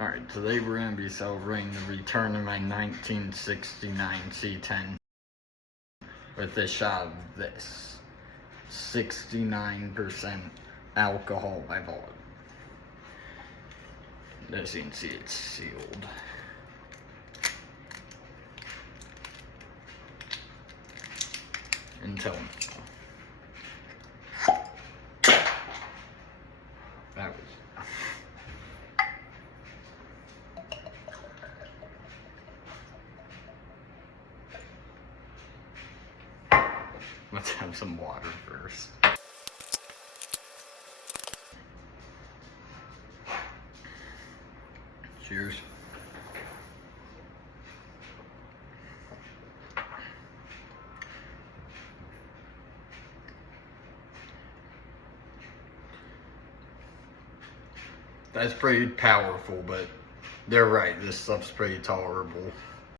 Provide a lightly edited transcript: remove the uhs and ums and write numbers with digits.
Alright, today we're going to be celebrating the return of my 1969 C10 with a shot of this. 69% alcohol by volume. As you can see, it's sealed. Until now. That was... Let's have some water first. Cheers. That's pretty powerful, but they're right, this stuff's pretty tolerable.